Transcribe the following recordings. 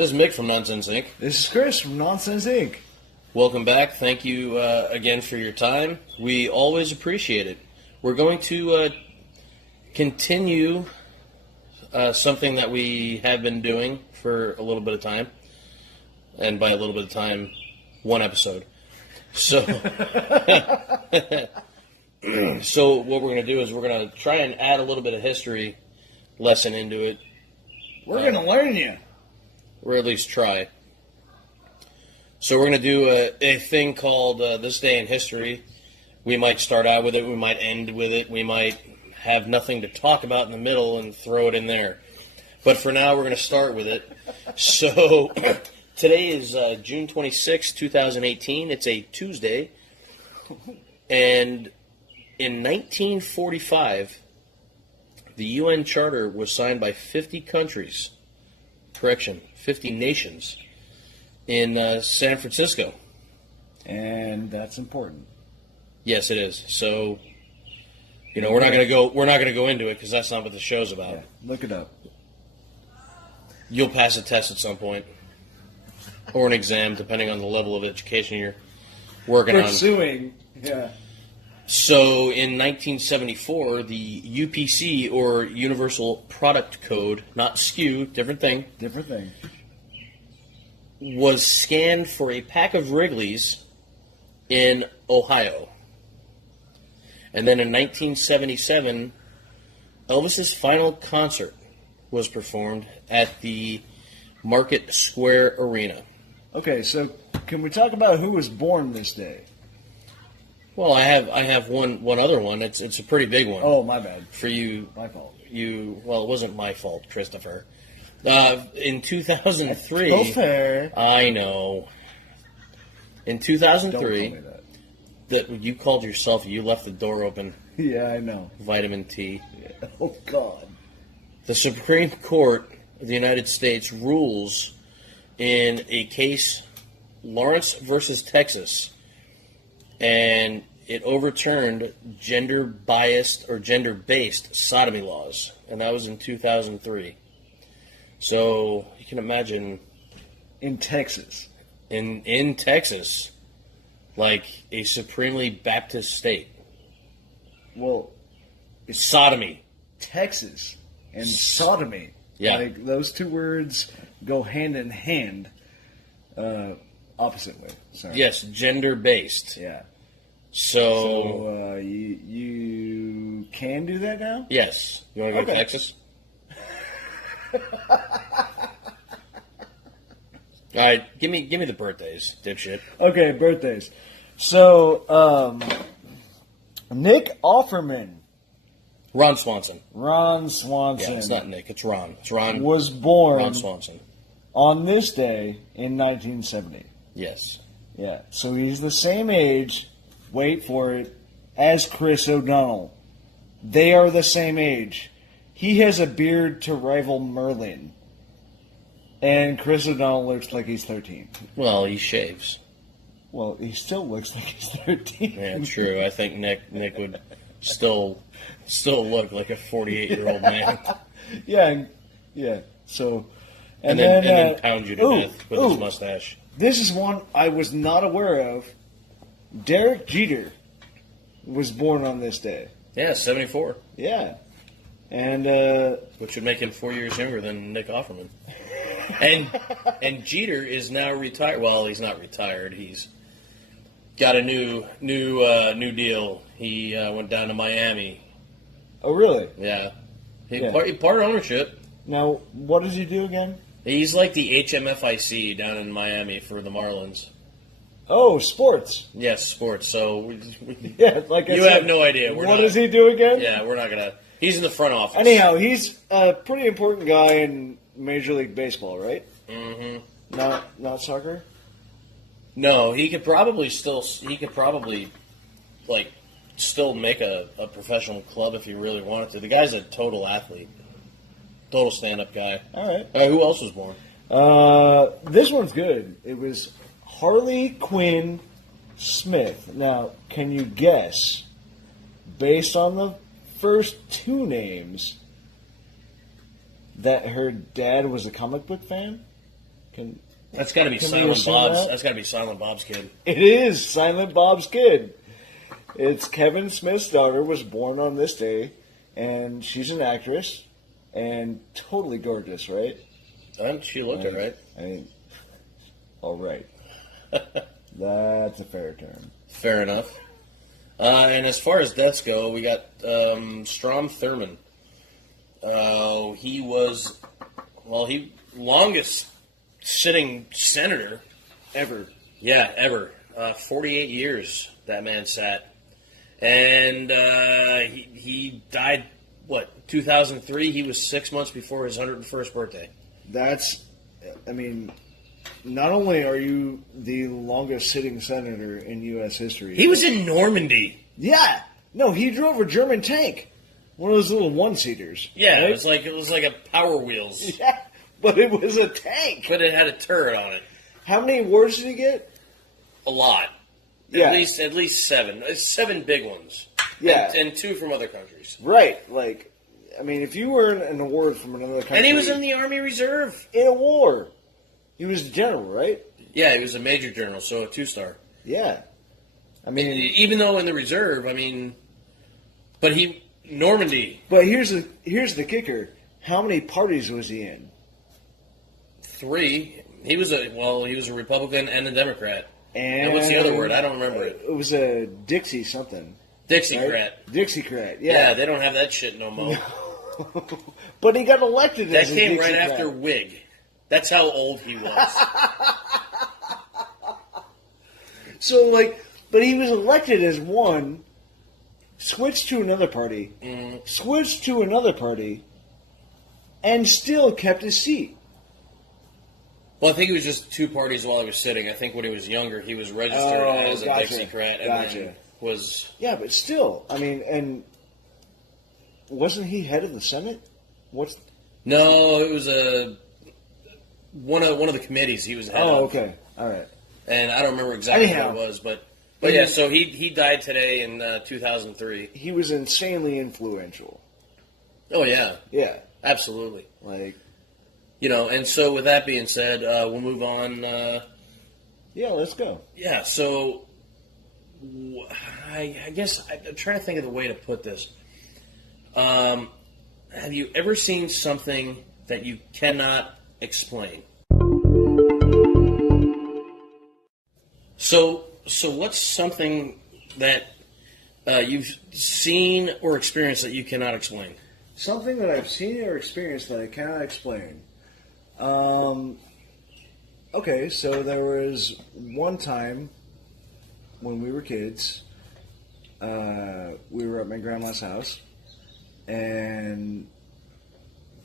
This is Mick from Nonsense Inc. This is Chris from Nonsense Inc. Welcome back. Thank you again for your time. We always appreciate it. We're going to continue something that we have been doing for a little bit of time. And by a little bit of time, one episode. So, so what we're going to do is we're going to try and add a little bit of history lesson into it. We're going to learn you. Or at least try. So we're going to do a thing called This Day in History. We might start out with it. We might end with it. We might have nothing to talk about in the middle and throw it in there. But for now, we're going to start with it. So today is June 26, 2018. It's a Tuesday. And in 1945, the UN Charter was signed by 50 countries. Correction, 50 nations in San Francisco. And that's important. Yes, it is. So, you know, we're not going to go into it because that's not what the show's about. Yeah, look it up. You'll pass a test at some point, or an exam, depending on the level of education you're working Pursuing. Yeah. So, in 1974, the UPC, or Universal Product Code, not SKU, different thing, was scanned for a pack of Wrigley's in Ohio. And then in 1977, Elvis's final concert was performed at the Market Square Arena. Okay, so can we talk about who was born this day? Well, I have one other one. It's a pretty big one. Oh, my bad. For you. My fault. Well, it wasn't my fault, Christopher. In 2003. That's fair. I know. In 2003. Don't tell me that. That you called yourself, you left the door open. Yeah, I know. Vitamin T. Yeah. Oh, God. The Supreme Court of the United States rules in a case, Lawrence versus Texas, and it overturned gender-biased or gender-based sodomy laws, and that was in 2003. So you can imagine in Texas. In Texas, like a supremely Baptist state. Well, it's sodomy. Texas and sodomy. Yeah. Like those two words go hand in hand, opposite way. Sorry. Yes, gender-based. Yeah. So you can do that now? Yes. You want to go to Texas? All right, give me the birthdays, dipshit. Okay, birthdays. So, Nick Offerman. Ron Swanson. Yeah, it's not Nick, it's Ron. It's Ron. Was born Ron Swanson. On this day in 1970. Yes. Yeah, so he's the same age, wait for it, as Chris O'Donnell. They are the same age. He has a beard to rival Merlin. And Chris O'Donnell looks like he's 13. Well, he shaves. Well, he still looks like he's 13. Yeah, true. I think Nick would still look like a 48-year-old man. Yeah. So, and then pound you to death with his mustache. This is one I was not aware of. Derek Jeter was born on this day. Yeah, 74. Yeah. And which would make him 4 years younger than Nick Offerman. And Jeter is now retired. Well, he's not retired. He's got a new deal. He went down to Miami. Oh, really? Yeah. Part ownership. Now, what does he do again? He's like the HMFIC down in Miami for the Marlins. Oh, sports. Yes, sports. So you have no idea. What does he do again? Yeah, we're not gonna. He's in the front office. Anyhow, he's a pretty important guy in Major League Baseball, right? Mm-hmm. Not soccer? No, he could probably still make a professional club if he really wanted to. The guy's a total athlete. Total stand-up guy. All right. Who else was born? This one's good. It was Harley Quinn Smith. Now, can you guess, based on the first two names, that her dad was a comic book fan? That's got to be Can we Silent assume Bob's. that? That's got to be Silent Bob's kid. It is Silent Bob's kid. It's Kevin Smith's daughter was born on this day, and she's an actress and totally gorgeous, right? She looked it, right? I mean, all right. That's a fair term. Fair enough. And as far as deaths go, we got Strom Thurmond. He was, he longest sitting senator Ever. Yeah, ever. 48 years that man sat. And he died, 2003? He was 6 months before his 101st birthday. Not only are you the longest sitting senator in U.S. history. He was in Normandy. Yeah. No, he drove a German tank. One of those little one-seaters. Yeah, right? it was like a Power Wheels. Yeah, but it was a tank. But it had a turret on it. How many awards did he get? A lot. Yeah. At least 7. 7 big ones. Yeah. And 2 from other countries. Right. If you earn an award from another country. And he was in the Army Reserve. In a war. He was a general, right? Yeah, he was a major general, so a 2-star. Yeah. Even though in the reserve, Normandy. But here's the kicker. How many parties was he in? 3. He was a Republican and a Democrat. And what's the other word? I don't remember it. It was a Dixie something. Dixiecrat. Right? Dixiecrat, Yeah, they don't have that shit no more. But he got elected That as a came right Dixiecrat. after Whig. That's how old he was. But he was elected as one, switched to another party, switched to another party, and still kept his seat. Well, I think it was just 2 parties while he was sitting. I think when he was younger, he was registered as a Dixiecrat and then was... Yeah, but still, and wasn't he head of the Senate? No, it was one of the committees he was head of. Oh, okay. All right. And I don't remember exactly what it was, but yeah, so he died today in 2003. He was insanely influential. Oh, yeah. Yeah. Absolutely. And so with that being said, we'll move on. Yeah, let's go. Yeah, so I guess I'm trying to think of the way to put this. Have you ever seen something that you cannot explain? So what's something that you've seen or experienced that you cannot explain? Something that I've seen or experienced that I cannot explain. Okay, so there was one time when we were kids, we were at my grandma's house, and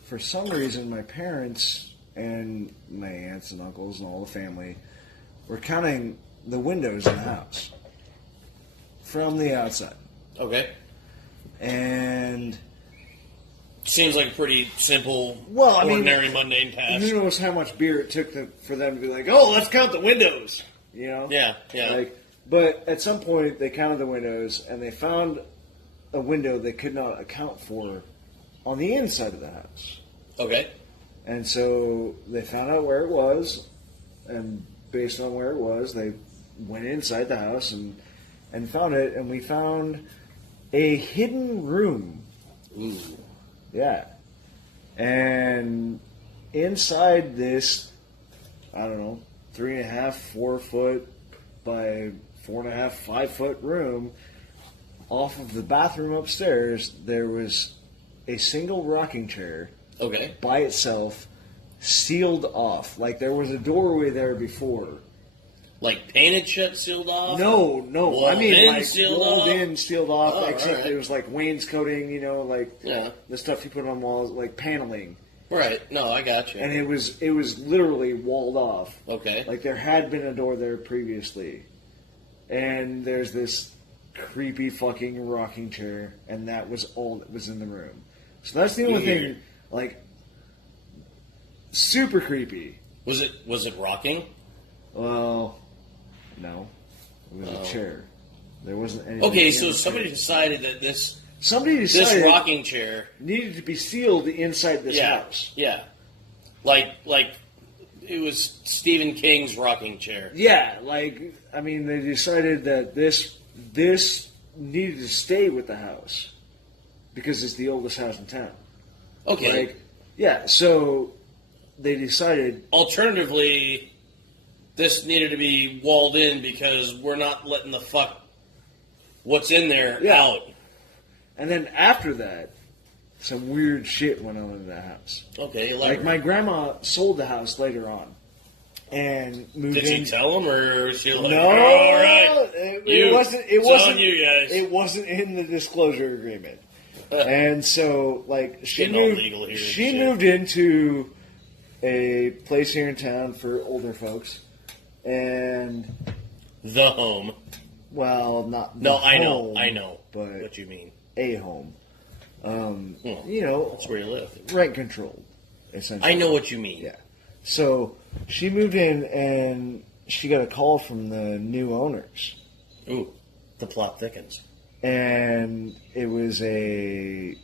for some reason my parents and my aunts and uncles and all the family were counting the windows in the house from the outside. Okay. And... Seems like a pretty simple, ordinary, mundane task. Who knows how much beer it took for them to be like, oh, let's count the windows, Yeah. But at some point, they counted the windows, and they found a window they could not account for on the inside of the house. Okay. And so they found out where it was, and based on where it was, they went inside the house and found it, and we found a hidden room. Ooh. Yeah. And inside this, 3.5, 4 foot by 4.5, 5 foot room, off of the bathroom upstairs, there was a single rocking chair. Okay. By itself, sealed off. Like there was a doorway there before. Like painted shut, sealed off? No. Walled in, sealed off. Oh, except right. it was like wainscoting, the stuff you put on walls, like paneling. Right. No, I got you. And it was literally walled off. Okay. Like there had been a door there previously. And there's this creepy fucking rocking chair, and that was all that was in the room. So that's the only thing, super creepy. Was it rocking? Well, no. It was a chair. There wasn't anything. Okay, so somebody decided that this rocking chair needed to be sealed inside this house. Yeah. Like it was Stephen King's rocking chair. Yeah, like, I mean, they decided that this needed to stay with the house because it's the oldest house in town. Okay. Like, yeah, so they decided. Alternatively, this needed to be walled in because we're not letting the fuck what's in there out. And then after that, some weird shit went on in that house. Okay, like my grandma sold the house later on, and moved in. Did she tell them, or was she like, No, "Oh, all right, it wasn't. It wasn't you guys. It wasn't in the disclosure agreement, and so like she Getting moved into a place here in town for older folks, and the home. Well, not no, the I home, know, but what you mean. A home. Well, you know, that's where you live. Rent controlled, essentially. I know what you mean. Yeah. So she moved in and she got a call from the new owners. Ooh, the plot thickens. And it was a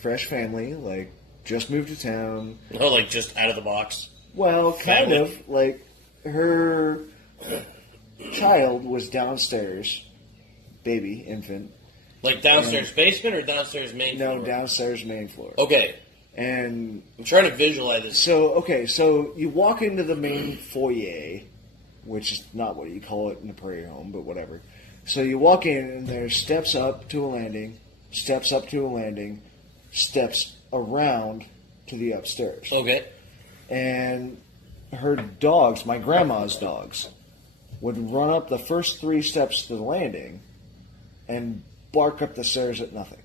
fresh family, like just moved to town. Oh, like just out of the box? Well, kind family. of. Like her child was downstairs, baby, infant. Like downstairs basement or downstairs main floor? No, downstairs main floor. Okay. And I'm trying to visualize this. So you walk into the main foyer, which is not what you call it in a prairie home, but whatever. So you walk in and there's steps up to a landing, steps up to a landing, steps around to the upstairs. Okay. And her dogs, my grandma's dogs, would run up the first 3 steps to the landing and bark up the stairs at nothing.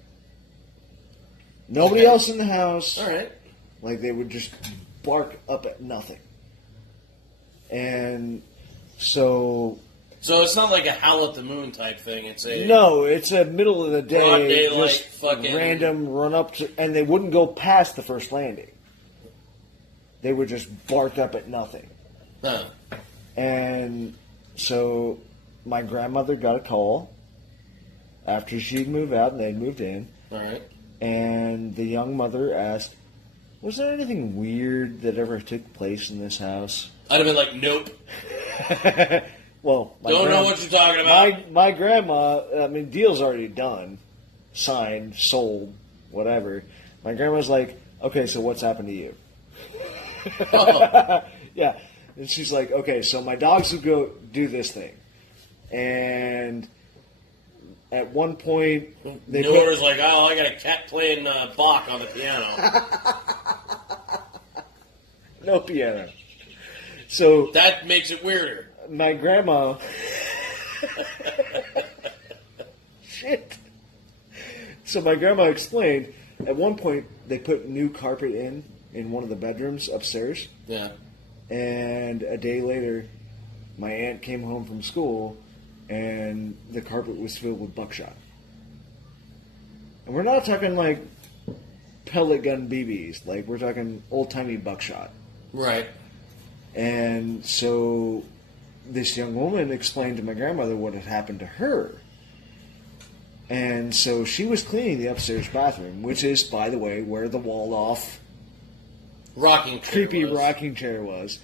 Nobody else in the house. All right. Like, they would just bark up at nothing. And so... So it's not like a howl at the moon type thing. It's a... No, it's a middle of the day, broad daylight, just fucking... random run up to... And they wouldn't go past the first landing. They would just bark up at nothing. Huh. And so my grandmother got a call after she'd moved out and they'd moved in. All right. And the young mother asked, was there anything weird that ever took place in this house? I'd have been like, nope. Well, don't know what you're talking about. My grandma, I mean, deal's already done, signed, sold, whatever. My grandma's like, okay, so what's happened to you? Oh. Yeah. And she's like, okay, so my dogs would go do this thing. And at one point, they Newer's like, oh, I got a cat playing Bach on the piano. No piano. So That makes it weirder. my grandma... Shit. So my grandma explained, at one point, they put new carpet in one of the bedrooms upstairs. Yeah. And a day later, my aunt came home from school, and the carpet was filled with buckshot. And we're not talking like pellet gun BBs. Like, we're talking old-timey buckshot. Right. And so this young woman explained to my grandmother what had happened to her. And so she was cleaning the upstairs bathroom, which is, by the way, where the walled-off creepy rocking chair was.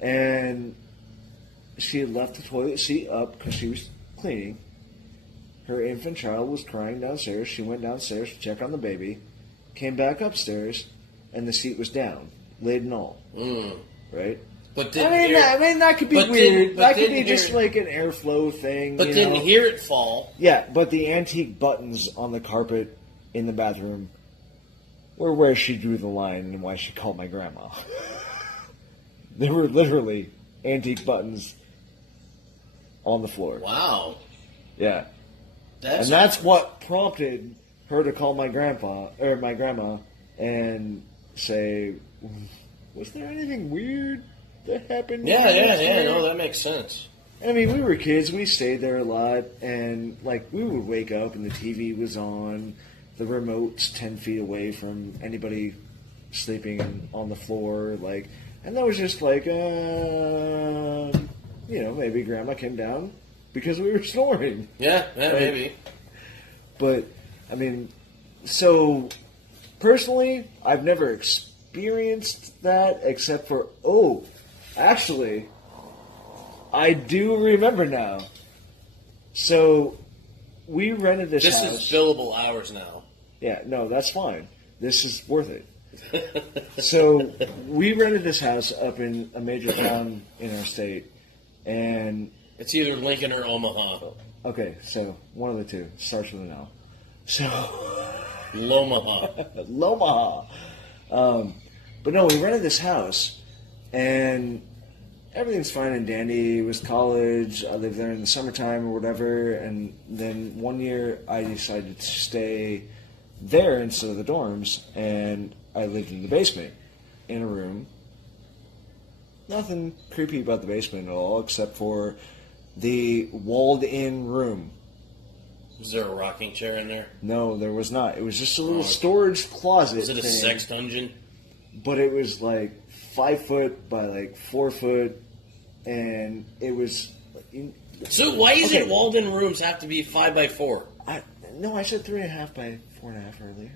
And she had left the toilet seat up because she was cleaning. Her infant child was crying downstairs. She went downstairs to check on the baby, came back upstairs, and the seat was down, lid and all. Right? But I mean, that could be weird. That could be just like an airflow thing. But didn't hear it fall. Yeah, but the antique buttons on the carpet in the bathroom were where she drew the line and why she called my grandma. They were literally antique buttons on the floor. Wow. Yeah. That's what prompted her to call my grandma and say, was there anything weird that happened? Yeah, no, that makes sense. I mean, we were kids, we stayed there a lot, and like we would wake up and the TV was on, the remote's 10 feet away from anybody sleeping on the floor, like, and that was just like, maybe Grandma came down because we were snoring. Yeah, maybe. But, I mean, so, personally, I've never experienced that except for, Actually, I do remember now. So, we rented this house. This is billable hours now. Yeah, no, that's fine. This is worth it. So, we rented this house up in a major town in our state, and... It's either Lincoln or Omaha. Okay, so, one of the two. Starts with an L. So... Lomaha. Lomaha. But no, we rented this house, and everything's fine and dandy. It was college. I lived there in the summertime or whatever, and then one year I decided to stay there instead of the dorms, and I lived in the basement in a room. Nothing creepy about the basement at all, except for the walled-in room. Was there a rocking chair in there? No, there was not. It was just a little storage closet. Was it a thing, sex dungeon? But it was like 5 foot by like 4 foot, and it was. So why is Okay. it walled-in rooms have to be 5x4? No, I said 3.5 by 4.5 earlier.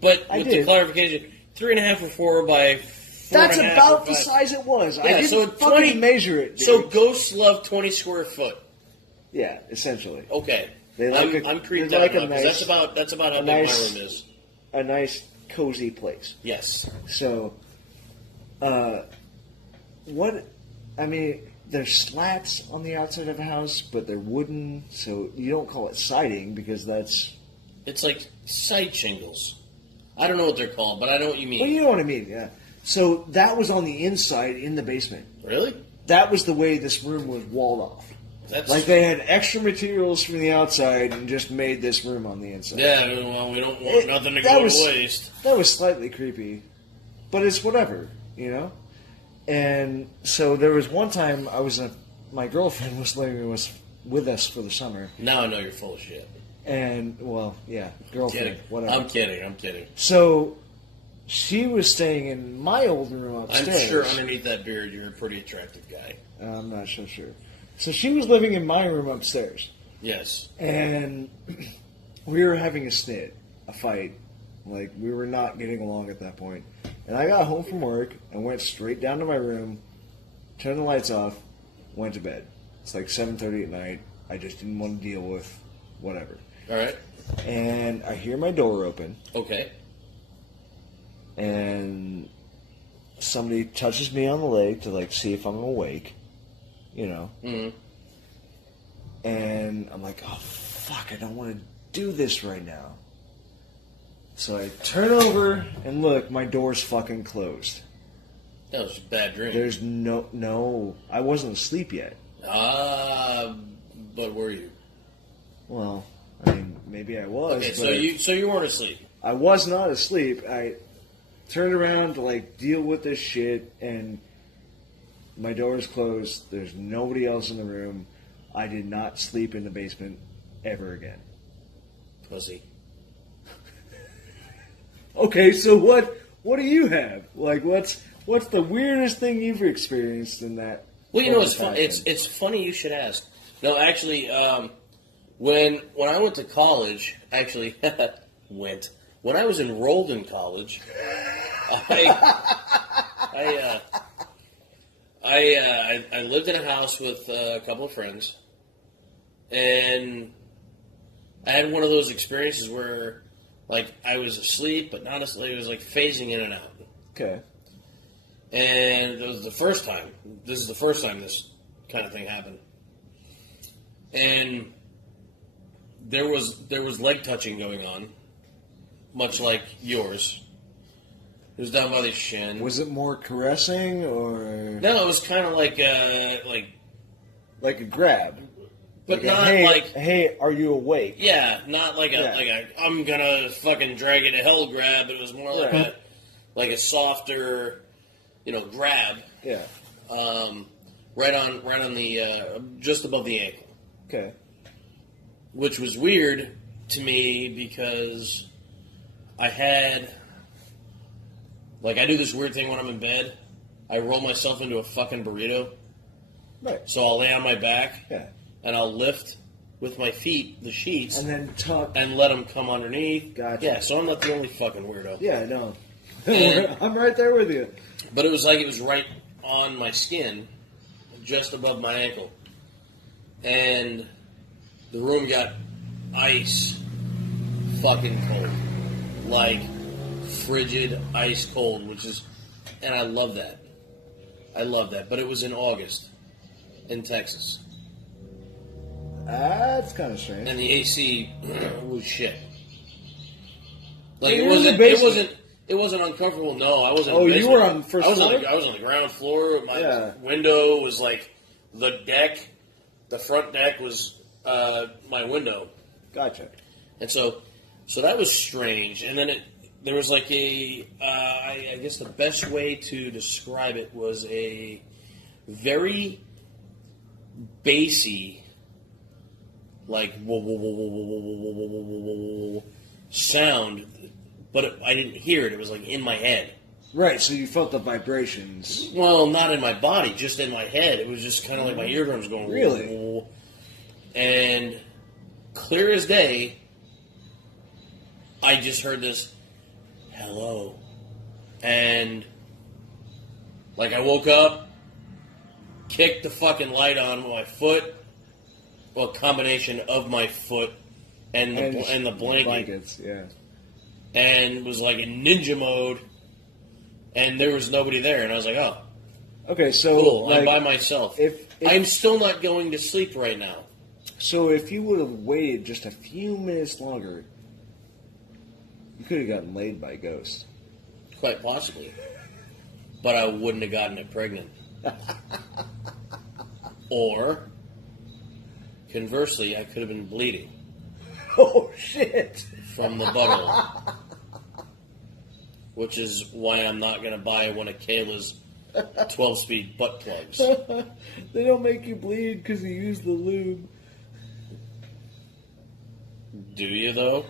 But I with did. the clarification, 3.5 or 4 by 4.5. That's or about the 5. size it was. I Yeah, didn't so fucking 20 measure it. Dude. So ghosts love 20 square foot. Yeah, essentially. Okay, They like I'm creeped they out like a now, 'cause nice- that's about how big nice- my room is. A nice, cozy place. Yes. So, what? I mean, there's slats on the outside of a house, but they're wooden, so you don't call it siding because that's. It's like side shingles. I don't know what they're called, but I know what you mean. Well, you know what I mean, yeah. So that was on the inside in the basement. Really? That was the way this room was walled off. That's Like they had extra materials from the outside and just made this room on the inside. Yeah, well, we don't want nothing to that go was- to waste. That was slightly creepy, but it's whatever, you know? And so there was one time my girlfriend was living with us for the summer. Now I know you're full of shit. And, well, yeah, girlfriend, Kidding. whatever. I'm kidding. So she was staying in my old room upstairs. I'm sure underneath that beard you're a pretty attractive guy. I'm not so sure. So she was living in my room upstairs. Yes. And we were having a fight. Like, we were not getting along at that point. And I got home from work and went straight down to my room, turned the lights off, went to bed. It's like 7:30 at night. I just didn't want to deal with whatever. All right. And I hear my door open, Okay. and somebody touches me on the leg to, like, see if I'm awake, you know. Mm-hmm. And I'm like, oh, fuck, I don't want to do this right now. So I turn over and look, my door's fucking closed. That was a bad dream. There's no, I wasn't asleep yet. But were you? Well, I mean, maybe I was. Okay, but so you weren't asleep. I was not asleep. I turned around to, like, deal with this shit, and my door is closed. There's nobody else in the room. I did not sleep in the basement ever again. Pussy. Okay, so what do you have? Like, what's the weirdest thing you've experienced in that? Well, you know, it's fashion? it's funny you should ask. No, actually, when I went to college, when I was enrolled in college, I lived in a house with a couple of friends, and I had one of those experiences where, like, I was asleep, but not asleep. It was like phasing in and out. Okay. And it was the first time. This is the first time this kind of thing happened. And there was leg touching going on, much like yours. It was down by the shin. Was it more caressing or No, it was kind of like like a grab? but Like a, not hey, like hey, are you awake? yeah, not like a Yeah. like a I'm gonna fucking drag you to hell grab. It was more like Right. a softer, grab. Yeah. Right on the just above the ankle. Okay. Which was weird to me because I had, like, I do this weird thing when I'm in bed. I roll myself into a fucking burrito. Right. So I'll lay on my back Yeah. and I'll lift with my feet the sheets And then tuck. and let them come underneath. Gotcha. Yeah, so I'm not the only fucking weirdo. Yeah, I know. And- I'm right there with you. But it was like it was right on my skin, just above my ankle. And the room got ice fucking cold. Like, frigid, ice cold, and I love that. I love that. But it was in August in Texas. That's kind of strange. And the AC was shit. Like, it wasn't uncomfortable. No, I wasn't. Oh, you were on the first floor? I was on the ground floor. My window was like the deck. The front deck was my window. Gotcha. And so that was strange. And then there was like I guess the best way to describe it was a very bassy, like whoa, whoa, whoa, whoa, whoa, whoa, whoa, whoa, whoa, whoa, whoa, sound, but I didn't hear it. It was like in my head. Right, so you felt the vibrations. Well, not in my body, just in my head. It was just kind of like my eardrums going. Really? Whoa, whoa, whoa. And clear as day, I just heard this hello, and like I woke up, kicked the fucking light on with my foot. Well, a combination of my foot and the blanket. Blankets, yeah. And was like in ninja mode, and there was nobody there, and I was like, oh. Okay, so... Cool, like, I'm by myself. I'm still not going to sleep right now. So if you would have waited just a few minutes longer, you could have gotten laid by a ghost. Quite possibly. But I wouldn't have gotten it pregnant. Or... conversely, I could have been bleeding. Oh, shit. From the butthole. Which is why I'm not going to buy one of Kayla's 12-speed butt plugs. They don't make you bleed because you use the lube. Do you, though?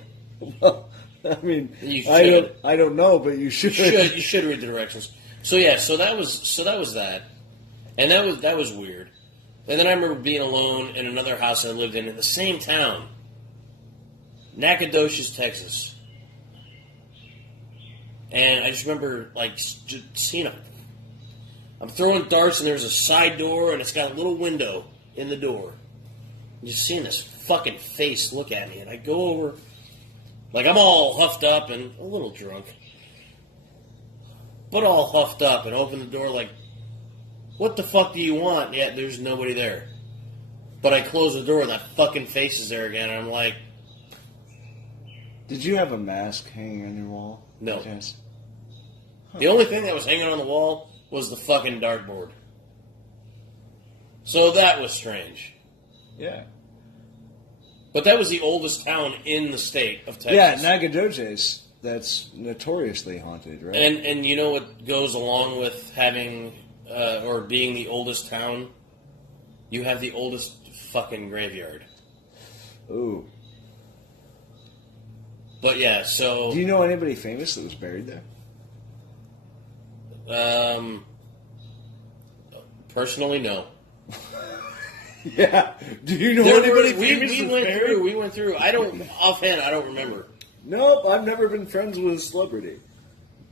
Well, I mean, you should. I don't know, but you should. You should read the directions. So yeah, so that was that. And that was weird. And then I remember being alone in another house I lived in the same town. Nacogdoches, Texas. And I just remember, like, seeing I'm throwing darts, and there's a side door, and it's got a little window in the door. And just seeing this fucking face look at me, and I go over, like, I'm all huffed up and a little drunk. But all huffed up, and open the door like, what the fuck do you want? Yeah, there's nobody there. But I close the door and that fucking face is there again, and I'm like... Did you have a mask hanging on your wall? No. Yes. Huh. The only thing that was hanging on the wall was the fucking dartboard. So that was strange. Yeah. But that was the oldest town in the state of Texas. Yeah, Nacogdoches, that's notoriously haunted, right? And you know what goes along with having... or being the oldest town, you have the oldest fucking graveyard. Ooh. But yeah, so... Do you know anybody famous that was buried there? Personally, no. Yeah. Do you know anybody famous we that's went buried? through. We went through. Offhand, I don't remember. Nope, I've never been friends with a celebrity.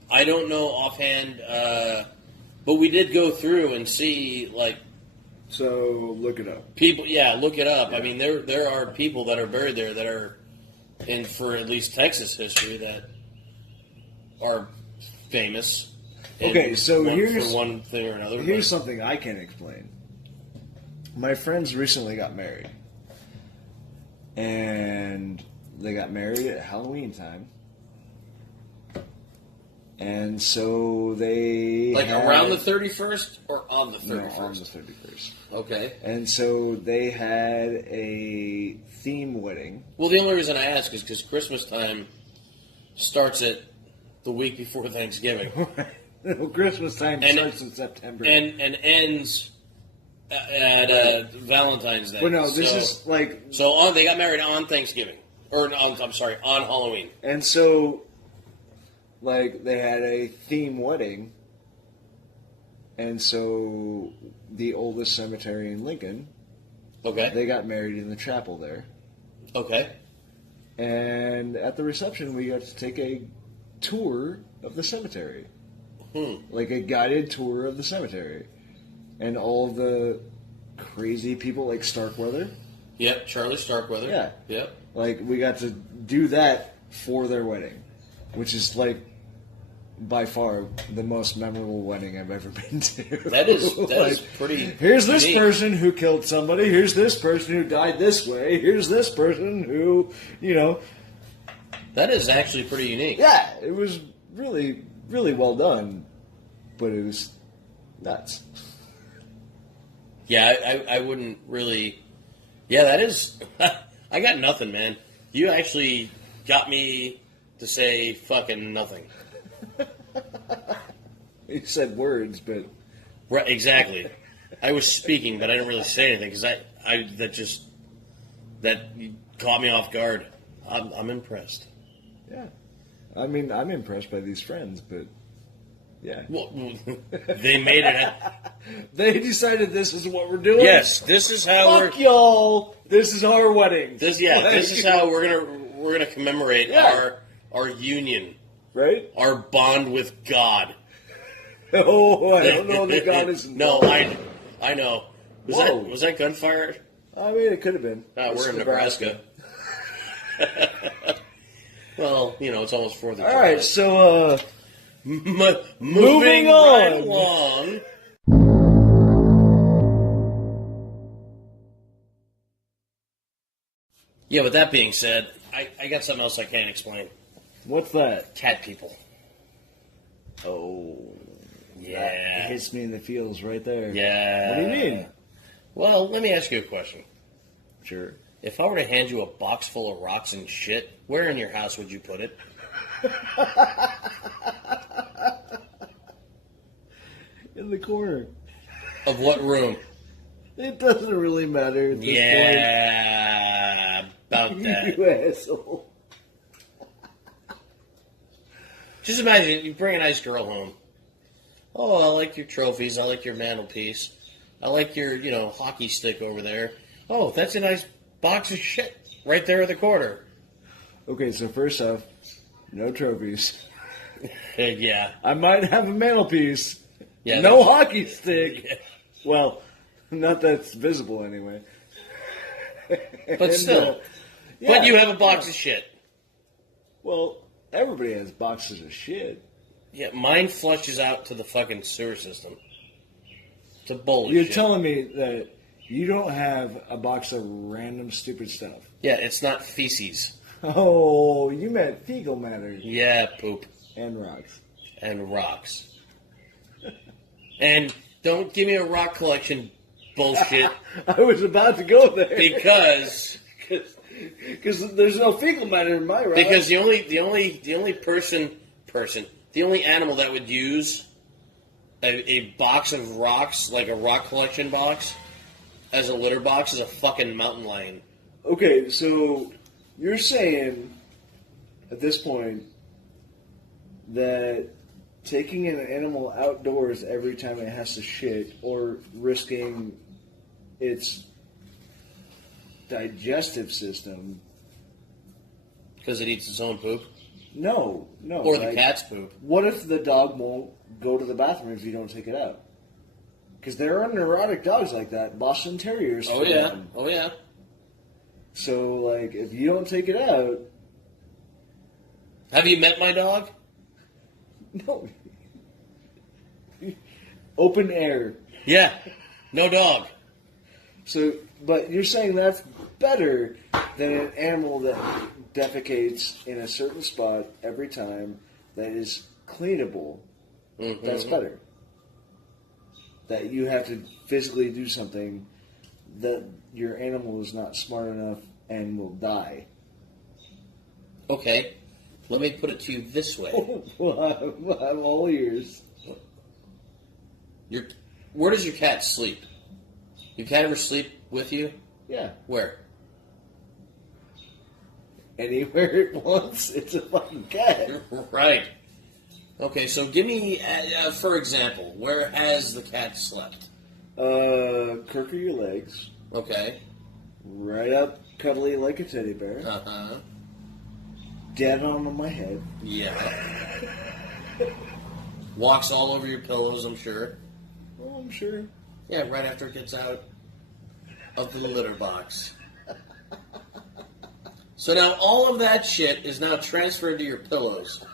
I don't know offhand, but we did go through and see, like... So, look it up. People, yeah, look it up. Yeah. I mean, there are people that are buried there that are, in for at least Texas history, that are famous. Okay, so here's... For one thing or another. Here's something I can't explain. My friends recently got married. And they got married at Halloween time. And so they... Like around the 31st or on the 31st? No, on the 31st. Okay. And so they had a theme wedding. Well, the only reason I ask is because Christmas time starts at the week before Thanksgiving. Well, Christmas time starts in September. And ends at Valentine's Day. Well, no, this is like... So they got married on Thanksgiving. Or, I'm sorry, on Halloween. And so... Like, they had a theme wedding, and so the oldest cemetery in Lincoln, okay, they got married in the chapel there. Okay. And at the reception, we got to take a tour of the cemetery. Like a guided tour of the cemetery. And all the crazy people like Starkweather. Yep, Charlie Starkweather. Yeah. Yep. Like, we got to do that for their wedding. Which is, like, by far the most memorable wedding I've ever been to. That is Like, pretty here's this unique. person who killed somebody. Here's this person who died this way. Here's this person who, you know. That is actually pretty unique. Yeah, it was really, really well done. But it was nuts. Yeah, I wouldn't really... Yeah, that is... I got nothing, man. You actually got me to say fucking nothing. You said words, but... Right, exactly. I was speaking, but I didn't really say anything because that caught me off guard. I'm impressed. Yeah. I mean, I'm impressed by these friends, but... Yeah. Well, they made it. They decided this is what we're doing. Yes, this is how Fuck y'all. This is our wedding. This is how we're gonna commemorate our union, right? our bond with God. Oh, I don't know that God is No, involved. I know. Whoa. Was that gunfire? I mean, it could have been. We're in Nebraska. Well, it's almost 4th of July. All right, so moving on. right along. Yeah, with that being said, I got something else I can't explain. what's that? Cat people. Oh, Yeah. that hits me in the feels right there. Yeah. What do you mean? Well, let me ask you a question. Sure. If I were to hand you a box full of rocks and shit, where in your house would you put it? In the corner. Of what room? It doesn't really matter at this Yeah, about point. that. You asshole. Just imagine you bring a nice girl home. Oh, I like your trophies. I like your mantelpiece. I like your, hockey stick over there. Oh, that's a nice box of shit right there in the corner. Okay, so first off, no trophies. Yeah. I might have a mantelpiece. Yeah. No hockey stick. Yeah. Well, not that's visible anyway. But still. Yeah. But you have a box of shit. Well, everybody has boxes of shit. Yeah, mine flushes out to the fucking sewer system. It's a bowl of You're shit. telling me that you don't have a box of random stupid stuff. Yeah, it's not feces. Oh, you meant fecal matter. Yeah, poop. And rocks. And rocks. And don't give me a rock collection bullshit I was about to go there. because there's no fecal matter in my rocks. because the only animal that would use a box of rocks, like a rock collection box, as a litter box is a fucking mountain lion. Okay, so you're saying at this point that taking an animal outdoors every time it has to shit or risking its digestive system. Because it eats its own poop? No. Or the cat's poop. What if the dog won't go to the bathroom if you don't take it out? Because there are neurotic dogs like that. Boston Terriers. Oh, yeah. Oh, yeah. So, like, if you don't take it out... Have you met my dog? No. Open air. Yeah. No dog. So, but you're saying that's better than an animal that defecates in a certain spot every time that is cleanable. Mm-hmm. That's better. That you have to physically do something that your animal is not smart enough and will die. Okay. Let me put it to you this way. Well, I'm all ears. Where does your cat sleep? Your cat ever sleep with you? Yeah. Where? Anywhere it wants, it's a fucking cat. Right. Okay, so give me, for example, where has the cat slept? Crook of your legs. Okay. Right up, cuddly like a teddy bear. Uh-huh. Dead on my head. Yeah. Walks all over your pillows, I'm sure. Oh, I'm sure. Yeah, right after it gets out of the litter box. So now all of that shit is now transferred to your pillows.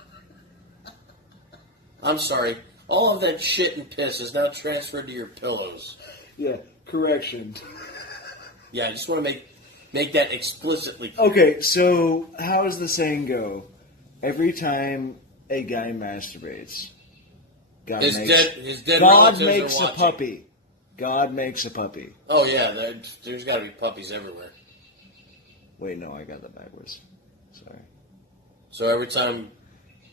I'm sorry. All of that shit and piss is now transferred to your pillows. Yeah, correction. Yeah, I just want to make that explicitly clear. Okay, so how does the saying go? Every time a guy masturbates, His dead God relatives makes are a watching. puppy. God makes a puppy. Oh yeah, there's got to be puppies everywhere. Wait, no, I got that backwards. Sorry. So every time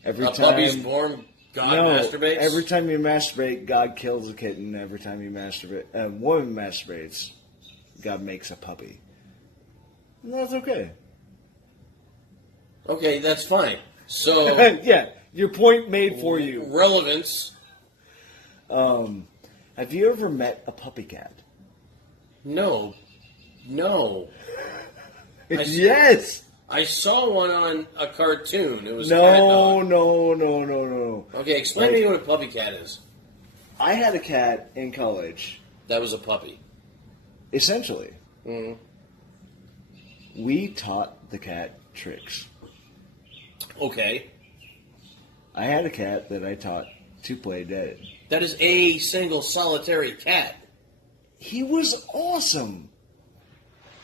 Every a time puppy's born, God masturbates? Every time you masturbate, God kills a kitten. Every time you masturbate, a woman masturbates, God makes a puppy. And that's okay. Okay, that's fine. So Yeah, your point made for you. relevance. Have you ever met a puppy cat? No. Yes. I saw one on a cartoon. It was a cat No. dog. Okay, explain to me what a puppy cat is. I had a cat in college. That was a puppy. Essentially, Mm-hmm. we taught the cat tricks. Okay. I had a cat that I taught to play dead. That is a single solitary cat. He was awesome.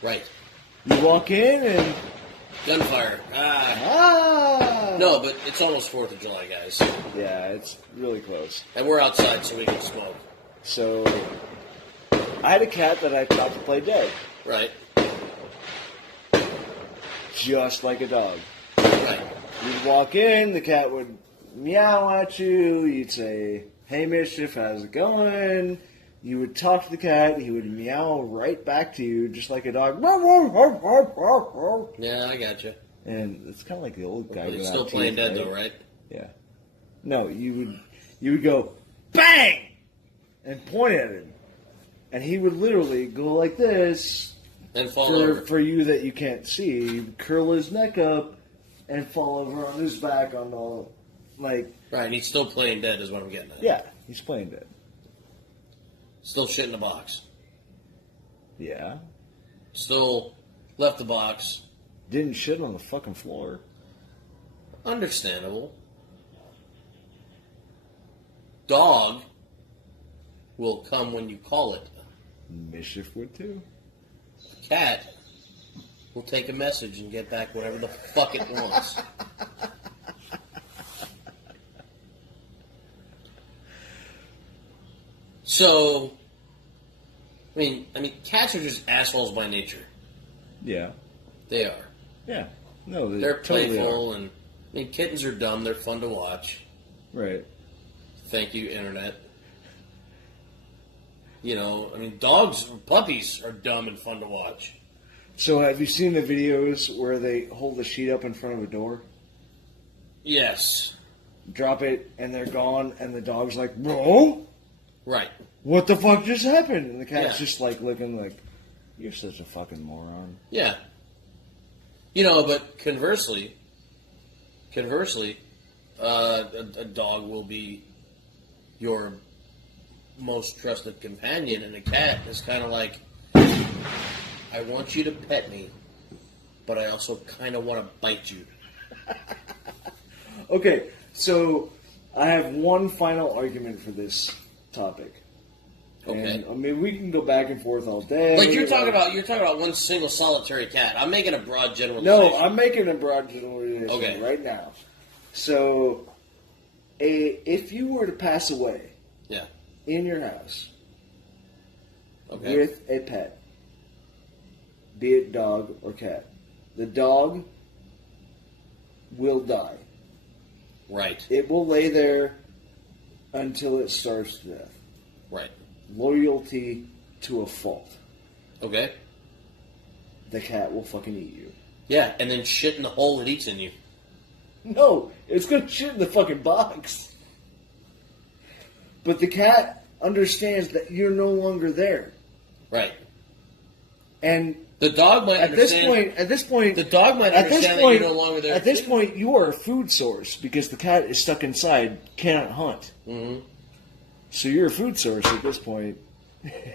Right. You walk in and Gunfire. Ah. ah. No, but it's almost 4th of July, guys. Yeah, it's really close. And we're outside so we can smoke. So I had a cat that I taught to play dead, Right. just like a dog. Right. You'd walk in, the cat would meow at you. You'd say, "Hey, Mischief, how's it going?" You would talk to the cat. He would meow right back to you, just like a dog. Yeah, I got you. And it's kind of like the old guy. But it's without still playing teeth, dead, right? though, right? Yeah. No, you would go bang and point at him, and he would literally go like this. And fall over. For you that you can't see, he'd curl his neck up and fall over on his back on all like. Right, and he's still playing dead is what I'm getting at. Yeah, he's playing dead. Still shit in the box. Yeah. Still left the box. Didn't shit on the fucking floor. Understandable. Dog will come when you call it. Mischief would too. Cat will take a message and get back whatever the fuck it wants. So, I mean, cats are just assholes by nature. Yeah. They are. Yeah. No, they They're totally playful, are. and kittens are dumb. They're fun to watch. Right. Thank you, internet. Dogs, puppies are dumb and fun to watch. So have you seen the videos where they hold the sheet up in front of a door? Yes. Drop it, and they're gone, and the dog's like, "Bro, Right. what the fuck just happened?" And the cat's Yeah. just like looking like, "You're such a fucking moron." Yeah. But conversely, a dog will be your most trusted companion, and a cat is kind of like, I want you to pet me, but I also kind of want to bite you. Okay, so I have one final argument for this topic. Okay. And, we can go back and forth all day. Like you're talking about one single solitary cat. I'm making a broad generalization. No, I'm making a broad generalization Okay. right now. So, if you were to pass away Yeah. in your house Okay. with a pet, be it dog or cat, the dog will die. Right. It will lay there until it starves to death. Right. Loyalty to a fault. Okay. The cat will fucking eat you. Yeah, and then shit in the hole it eats in you. No, it's gonna shit in the fucking box. But the cat understands that you're no longer there. Right. And The dog might understand. At this point, the dog might understand that you're no longer there. At this point, you are a food source because the cat is stuck inside, cannot hunt. Mm-hmm. So you're a food source at this point.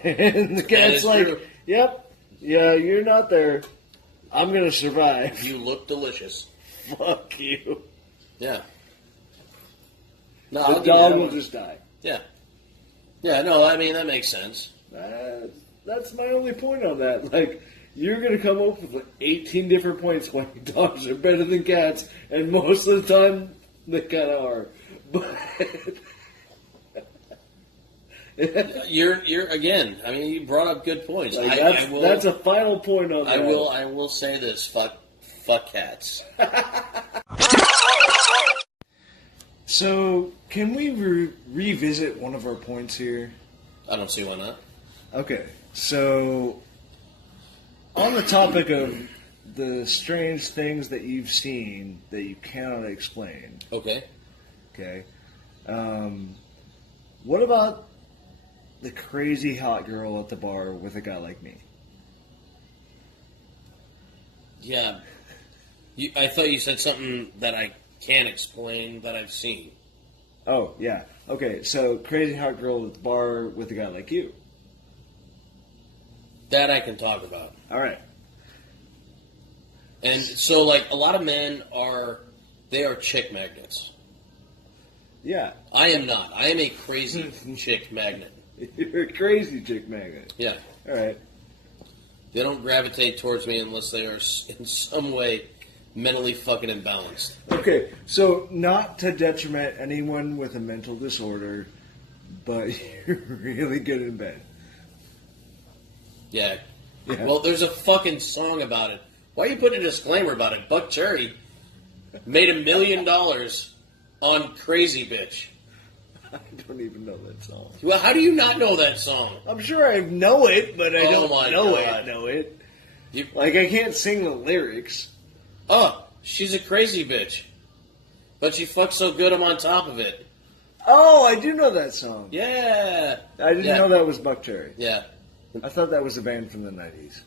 And the cat's like, true. Yep, yeah, you're not there. I'm going to survive. You look delicious. Fuck you. Yeah. No, the dog will just die. Yeah. Yeah, no, I mean, that makes sense. That's my only point on that. Like, you're going to come up with like 18 different points why dogs are better than cats, and most of the time, they kind of are. But... You're again. I mean, you brought up good points. Like that's a final point on that. I will say this. Fuck cats. So, can we revisit one of our points here? I don't see why not. Okay, so on the topic of the strange things that you've seen that you cannot explain. Okay. Okay. What about the crazy hot girl at the bar with a guy like me? Yeah. I thought you said something that I can't explain that I've seen. Oh, yeah. Okay, so crazy hot girl at the bar with a guy like you. That I can talk about. All right. And so, like, a lot of men they are chick magnets. Yeah. I am not. I am a crazy chick magnet. You're a crazy chick magnet. Yeah. All right. They don't gravitate towards me unless they are in some way mentally fucking imbalanced. Okay, so not to detriment anyone with a mental disorder, but you're really good in bed. Yeah. Well, there's a fucking song about it. Why are you putting a disclaimer about it? Buck Cherry made $1 million on Crazy Bitch. I don't even know that song. Well, how do you not know that song? I'm sure I know it, but I don't know it. You, like, I can't sing the lyrics. Oh, she's a crazy bitch. But she fucks so good I'm on top of it. Oh, I do know that song. Yeah. I didn't know that was Buck Cherry. Yeah. I thought that was a band from the 90s.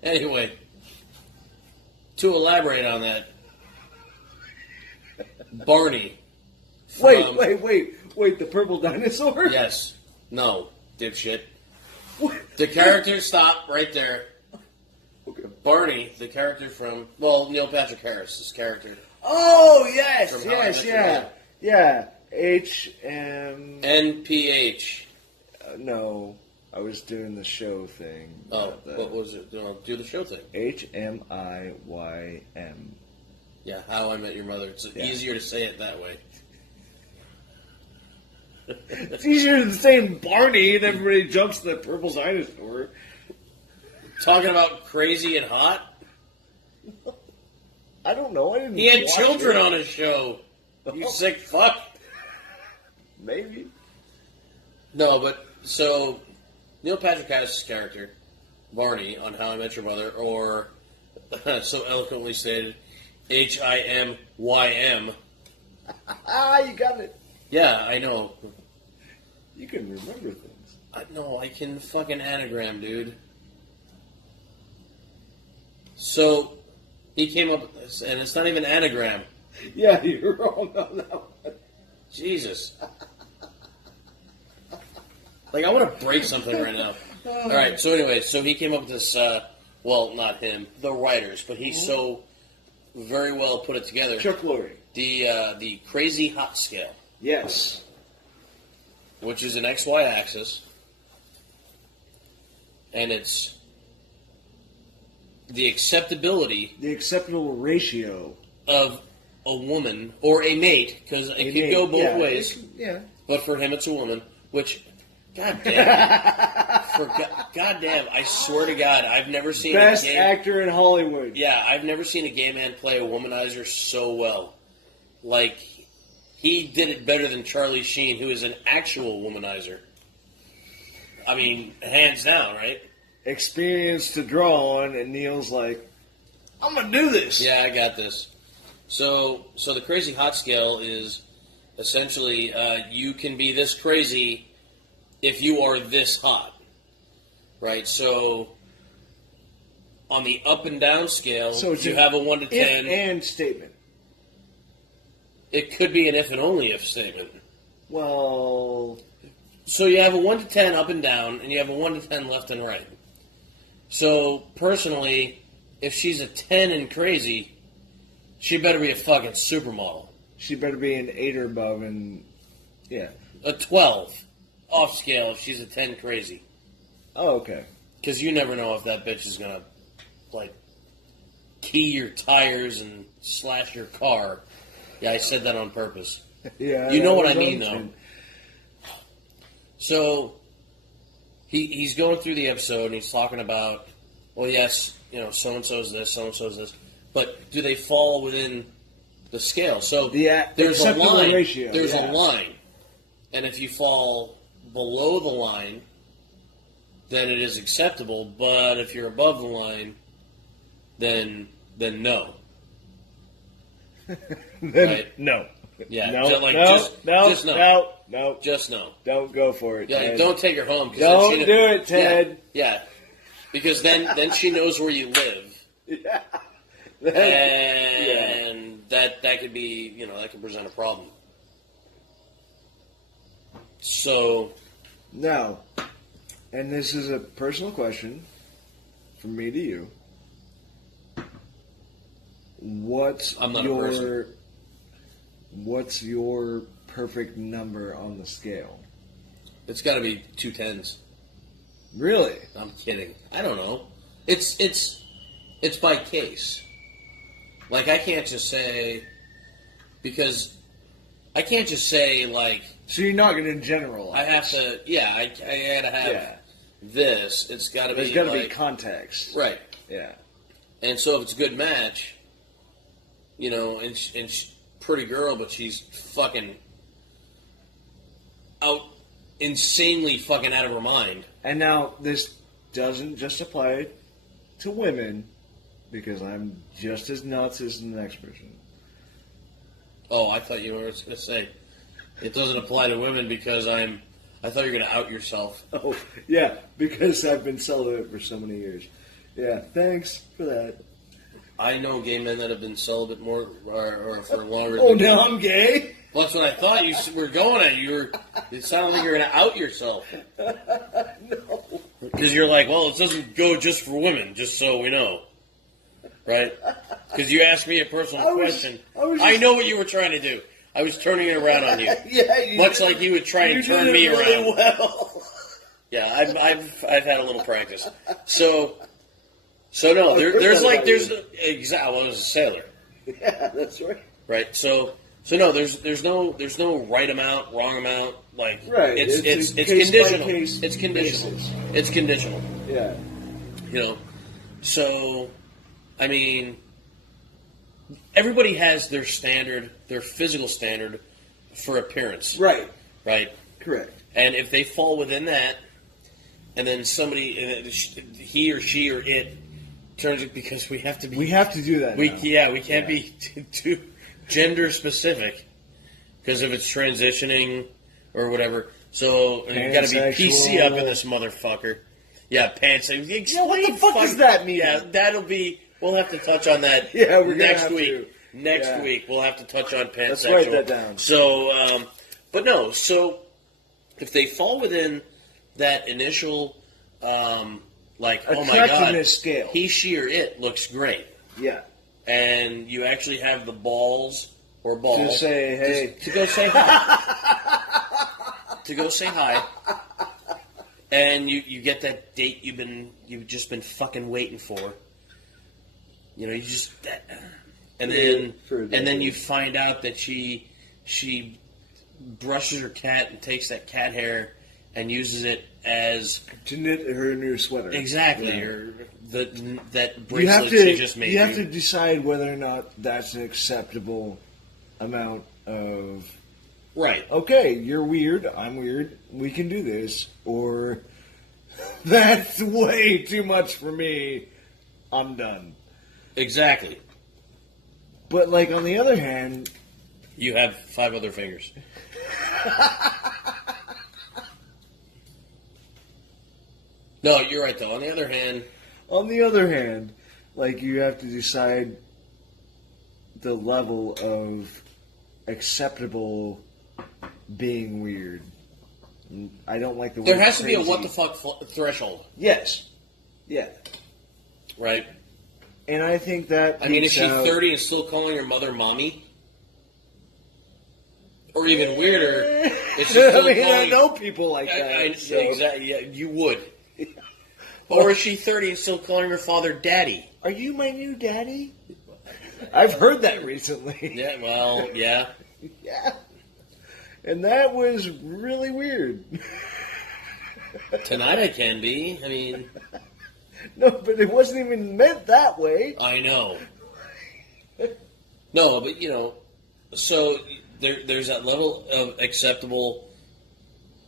Anyway, to elaborate on that, Barney. Wait, the purple dinosaur? Yes. No, dipshit. What? The character, stop right there. Okay. Barney, the character from, Neil Patrick Harris's character. Oh, yes, yeah. H-M... NPH. No, I was doing the show thing. Oh, what was it? Do the show thing. H-M-I-Y-M. Yeah, How I Met Your Mother. It's easier to say it that way. It's easier than saying Barney and everybody jumps to the purple dinosaur. Talking about crazy and hot? I don't know. I didn't. He had children on his show. You sick fuck. Maybe. No, but so Neil Patrick Harris's character, Barney, on How I Met Your Mother, or so eloquently stated, H-I-M-Y-M. You got it. Yeah, I know. You can remember things. I can fucking anagram, dude. So, he came up with this, and it's not even anagram. Yeah, you're wrong on that one. Jesus. Like, I want to break something right now. All right, so anyway, he came up with this, not him, the writers, but he so very well put it together. Chuck Lorre. The crazy hot scale. Yes. Which is an XY axis. And it's the acceptable ratio of a woman or a mate, because it can go both ways. Yeah. But for him, it's a woman, which, goddamn, I swear to God, I've never seen best actor in Hollywood. Yeah, I've never seen a gay man play a womanizer so well. Like, he did it better than Charlie Sheen, who is an actual womanizer. I mean, hands down, right? Experience to draw on, and Neil's like, I'm going to do this. Yeah, I got this. So the crazy hot scale is essentially you can be this crazy if you are this hot. right? So on the up and down scale, So it's you have a 1 to 10. If and statement. It could be an if and only if statement. Well, So you have a 1 to 10 up and down, and you have a 1 to 10 left and right. So personally, if she's a 10 and crazy, she better be a fucking supermodel. she better be an 8 or above, and yeah. A 12 off scale if she's a 10 crazy. Oh, okay. Because you never know if that bitch is going to, like, key your tires and slash your car. Yeah, I said that on purpose. Yeah, You know what I was mean, on- though. So he's going through the episode and he's talking about, well, yes, so-and-so's this, so-and-so's this. But do they fall within the scale? So there's a acceptable line. ratio, There's yeah. a line. And if you fall below the line, then it is acceptable. But if you're above the line, then no. Right? No. Yeah. No, So, like, no, just no. no. Just no. Don't go for it, Yeah, Ted. don't take her home. 'Cause Don't then she do it, Ted. Yeah. Because then she knows where you live. Yeah. And that could be, that could present a problem. So, Now, and this is a personal question from me to you. I'm not a person. What's your perfect number on the scale? it's got to be 2 tens. Really? I'm kidding. I don't know. It's by case. Like, I can't just say, because I can't just say, like, So you're not going to generalize. I have to, I gotta have Yeah. this. It's gotta There's be, got to be like, context. right. Yeah. And so if it's a good match, and pretty girl, but she's fucking insanely fucking out of her mind. And now this doesn't just apply to women, because I'm just as nuts as the next person. Oh, I thought you were going to say it doesn't apply to women because I thought you were going to out yourself. Oh, yeah, because I've been celibate for so many years. Yeah, thanks for that. I know gay men that have been celibate more or for longer. Oh, than now I'm gay? Well, that's what I thought you were going at. It sounded like you were going to out yourself. No. Because you're like, well, it doesn't go just for women, just so we know. Right? Because you asked me a personal question. I know what you were trying to do. I was turning it around on you. Yeah, Much like you would try and turn me really around. Well. Yeah, I've had a little practice. So no, there's exactly. I was a sailor. Yeah, that's right. Right. So no, there's no right amount, wrong amount. Like, right. It's case conditional. by case It's conditional. basis. It's conditional. Yeah. So, I mean, everybody has their standard, their physical standard for appearance. Right. Right. Correct. And if they fall within that, and then somebody, he or she or it, turns it, because we have to be. We have to do that. We now. we can't be too gender specific, because if it's transitioning or whatever. So you got to be PC up in this motherfucker. Yeah, pansexual. Yeah, what the fuck does that mean? Yeah, that'll be. We'll have to touch on that. Yeah, we're next gonna have week. to. Next week we'll have to touch on pansexual. Let's write that down. So, but no. So if they fall within that initial, like, oh my god, attractiveness scale, he, she, or it looks great. Yeah. And you actually have the balls To say hey. to go say hi. To go say hi. And you get that date you've just been fucking waiting for. You just and then you find out that she brushes her cat and takes that cat hair and uses it as to knit her new sweater. Exactly. Yeah. Or that bracelet she just made. You have to decide whether or not that's an acceptable amount of. Right. Okay, you're weird. I'm weird. We can do this. Or that's way too much for me. I'm done. Exactly. But, like, on the other hand, you have 5 other fingers. No, you're right, though. On the other hand... On the other hand, like, you have to decide the level of acceptable being weird. I don't like the word There has to be a crazy. what the fuck threshold. Yes. Yeah. Right? And I think that... I mean, is she out- 30 and still calling her mother mommy? Or even weirder, is she I still mean, I calling... know people like that. Yeah, exactly. Yeah, you would. Or is she 30 and still calling her father daddy? Are you my new daddy? I've heard that recently. Yeah, well, yeah. Yeah. And that was really weird. Tonight I can be. I mean... No, but it wasn't even meant that way. I know. No, but, so there's that level of acceptable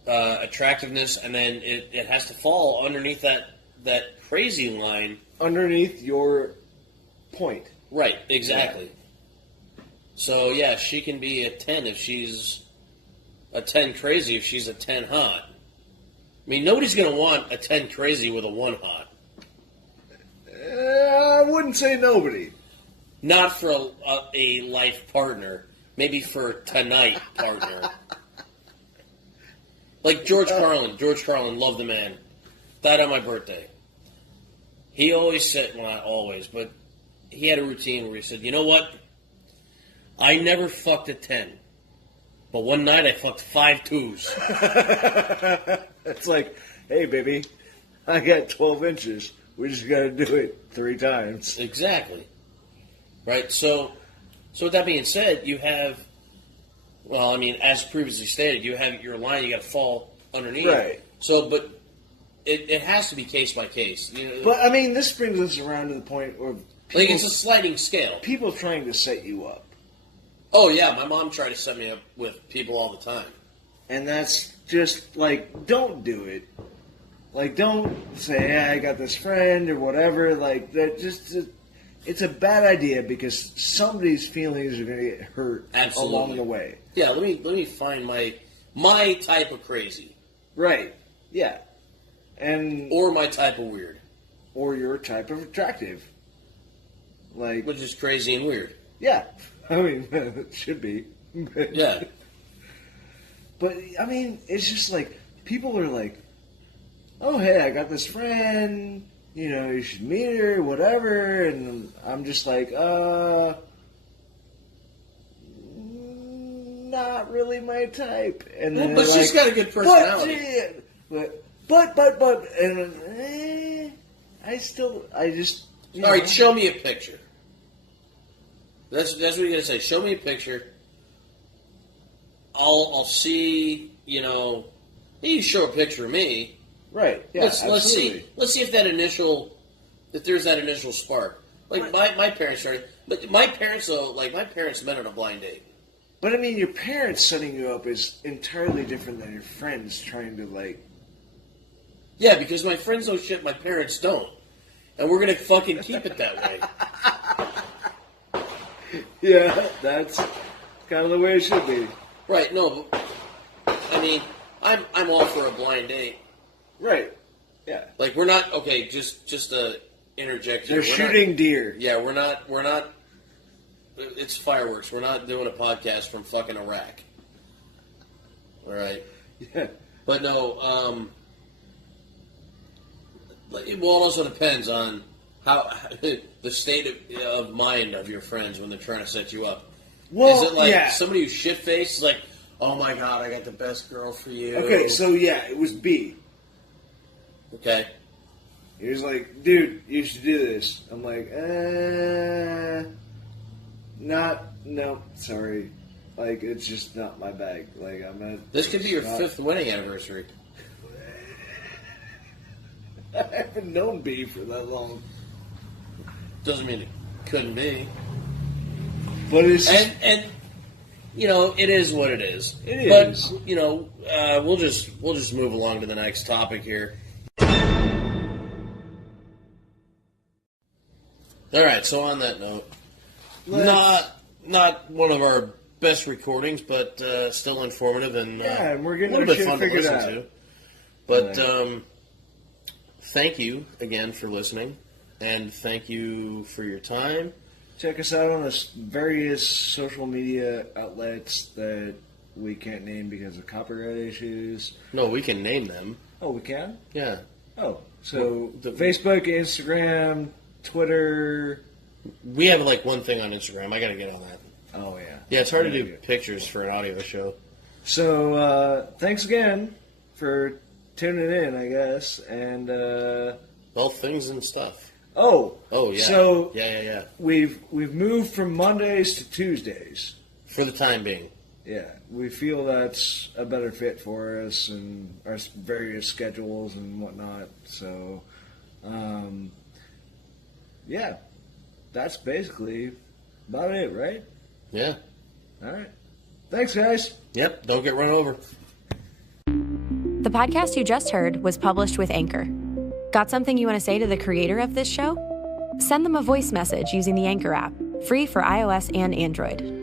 attractiveness, and then it has to fall underneath that crazy line. Underneath your point. Right, exactly. Yeah. So, yeah, she can be a 10 if she's a 10 crazy, if she's a 10 hot. I mean, nobody's going to want a 10 crazy with a 1 hot. I wouldn't say nobody. Not for a life partner. Maybe for tonight partner. Like George Carlin. George Carlin, loved the man. Died on my birthday. He always said, well, not always, but he had a routine where he said, you know what? I never fucked a 10. But one night I fucked 5 twos. It's like, hey, baby, I got 12 inches. We just got to do it 3 times. Exactly. Right? So with that being said, you have, well, I mean, as previously stated, you have your line you got to fall underneath. Right. So, but it has to be case by case. But, I mean, this brings us around to the point where people, Like, it's a sliding scale. people trying to set you up. Oh, yeah, my mom tried to set me up with people all the time. And that's just, like, don't do it. Like, don't say, yeah, I got this friend or whatever. Like, that just it's a bad idea because somebody's feelings are going to get hurt Absolutely. along the way. Yeah, let me find my type of crazy. Right. Yeah. And Or my type of weird. or your type of attractive. Like, Which is crazy and weird. yeah. I mean, it should be. Yeah. But, I mean, it's just like, people are like, oh, hey, I got this friend, you should meet her, whatever, and I'm just like, not really my type. And then Well, but they're she's like, got a good personality. But, I just, All right, show me a picture. That's what you're gonna say. Show me a picture. I'll see. You show a picture of me. right, yeah, Let's absolutely. see. Let's see if there's that initial spark. Like my parents started, but my parents though, like my parents met on a blind date. But I mean, your parents setting you up is entirely different than your friends trying to, like... Yeah, because my friends know shit my parents don't, and we're gonna fucking keep it that way. Yeah, that's kind of the way it should be. Right? No, but, I mean, I'm all for a blind date. Right. Yeah. Like we're not okay. Just to interject here. They're we're shooting not, deer. Yeah, we're not. It's fireworks. We're not doing a podcast from fucking Iraq. All right. Yeah. But no. Well, it also depends on how the state of mind of your friends when they're trying to set you up. Well, is it like yeah. somebody who's shit faced? Is like, oh my god, I got the best girl for you. Okay, so yeah, it was B. Okay. He was like, dude, you should do this. I'm like, no, sorry. Like, it's just not my bag. Like, I'm not. This could be your not- 5th wedding anniversary. I haven't known B for that long. Doesn't mean it couldn't be. But it's And it is what it is. It is. But we'll just move along to the next topic here. All right. So on that note, not one of our best recordings, but still informative and yeah, and we're getting a our little bit shit fun to figured listen out. to. But thank you again for listening, and thank you for your time. Check us out on various social media outlets that we can't name because of copyright issues. No, we can name them. Oh, we can? Yeah. Oh, so Facebook, Instagram, Twitter. We have like one thing on Instagram. I got to get on that. Oh, yeah. Yeah, it's hard to do pictures for an audio show. So, thanks again for tuning in, I guess. And, well, things and stuff. Oh, yeah. So yeah. We've moved from Mondays to Tuesdays. For the time being. Yeah, we feel that's a better fit for us and our various schedules and whatnot. So, yeah, that's basically about it, right? Yeah. All right. Thanks, guys. Yep, don't get run over. The podcast you just heard was published with Anchor. Got something you want to say to the creator of this show? Send them a voice message using the Anchor app, free for iOS and Android.